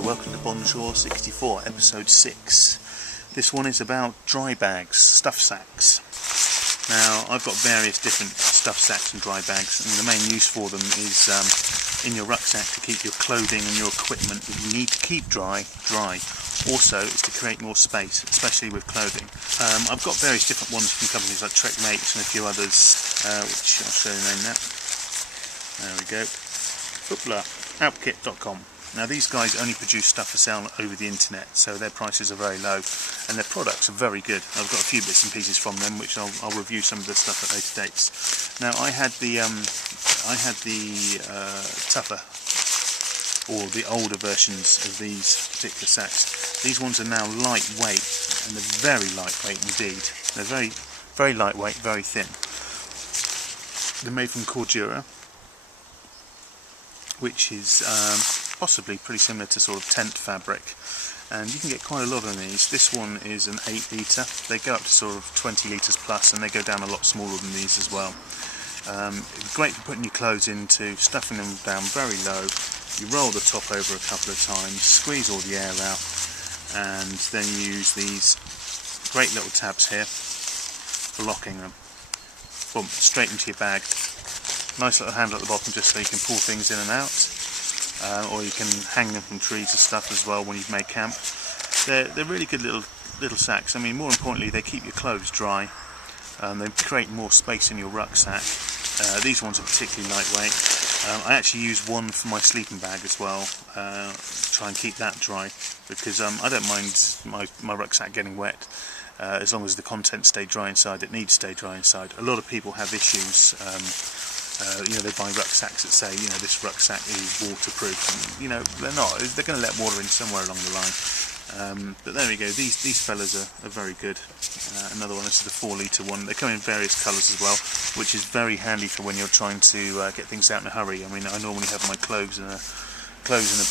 Hello, welcome to Bonjour64, episode 6. This one is about dry bags, stuff sacks. Now, I've got various different stuff sacks and dry bags, and the main use for them is in your rucksack to keep your clothing and your equipment that you need to keep dry. Also, it's to create more space, especially with clothing. I've got various different ones from companies like Trek Mates and a few others, which I'll show you the name now. There we go. Hoopla, Alpkit.com. Now these guys only produce stuff for sale over the internet, so their prices are very low and their products are very good. I've got a few bits and pieces from them, which I'll review some of the stuff at later dates. Now I had the tougher, or the older versions of these particular sacks. These ones are now lightweight, and they're very lightweight indeed. They're very lightweight, very thin. They're made from cordura, which is possibly pretty similar to sort of tent fabric, and you can get quite a lot of these. This one is an 8 litre. They go up to sort of 20 litres plus, and they go down a lot smaller than these as well. Great for putting your clothes into, stuffing them down very low. You roll the top over a couple of times, squeeze all the air out, and then you use these great little tabs here for locking them. Boom, straight into your bag. Nice little handle at the bottom just so you can pull things in and out, or you can hang them from trees and stuff as well when you've made camp. They're really good little sacks. I mean, more importantly, they keep your clothes dry. They create more space in your rucksack. These ones are particularly lightweight. I actually use one for my sleeping bag as well, to try and keep that dry, because I don't mind my rucksack getting wet. As long as the contents stay dry inside. It needs to stay dry inside. A lot of people have issues. They buy rucksacks that say, this rucksack is waterproof, and they're not. They're going to let water in somewhere along the line. But there we go. These fellas are very good. Another one, this is the 4 litre one. They come in various colours as well, which is very handy for when you're trying to get things out in a hurry. I mean, I normally have my clothes in a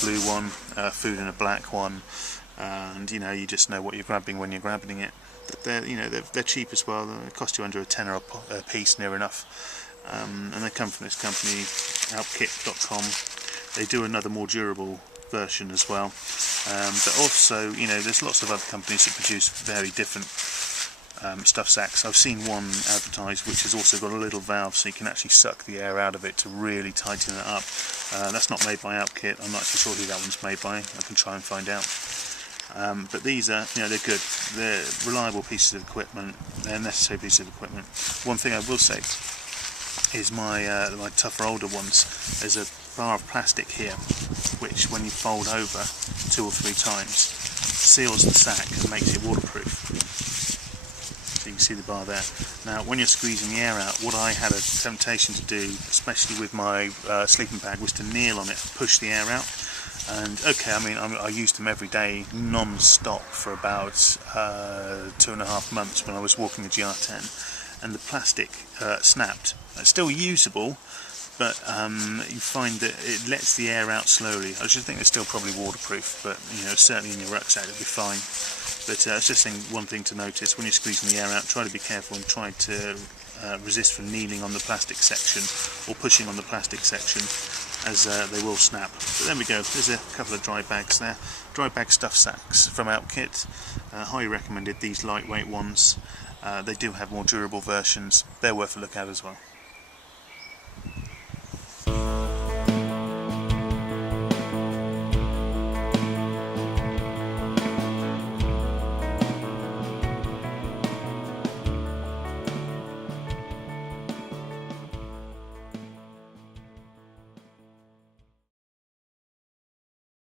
blue one, food in a black one, and you just know what you're grabbing when you're grabbing it. But they're cheap as well. They cost you under a tenner a piece, near enough. And they come from this company, Alpkit.com. They do another more durable version as well. But also, there's lots of other companies that produce very different stuff sacks. I've seen one advertised which has also got a little valve so you can actually suck the air out of it to really tighten it up. That's not made by Alpkit. I'm not actually sure who that one's made by. I can try and find out. But these are, they're good. They're reliable pieces of equipment. They're necessary pieces of equipment. One thing I will say is my tougher older ones. There's a bar of plastic here which, when you fold over 2 or 3 times, seals the sack and makes it waterproof. So you can see the bar there. Now when you're squeezing the air out, what I had a temptation to do, especially with my sleeping bag, was to kneel on it and push the air out. And okay, I mean, I used them every day non-stop for about 2.5 months when I was walking the GR10, and the plastic snapped. It's still usable, but you find that it lets the air out slowly. I just think they're still probably waterproof, but certainly in your rucksack it'll be fine. But it's just one thing to notice: when you're squeezing the air out, try to be careful and try to resist from kneeling on the plastic section or pushing on the plastic section, as they will snap. But there we go. There's a couple of dry bags there. Dry bag stuff sacks from Alpkit. Highly recommended, these lightweight ones. They do have more durable versions. They're worth a look at as well.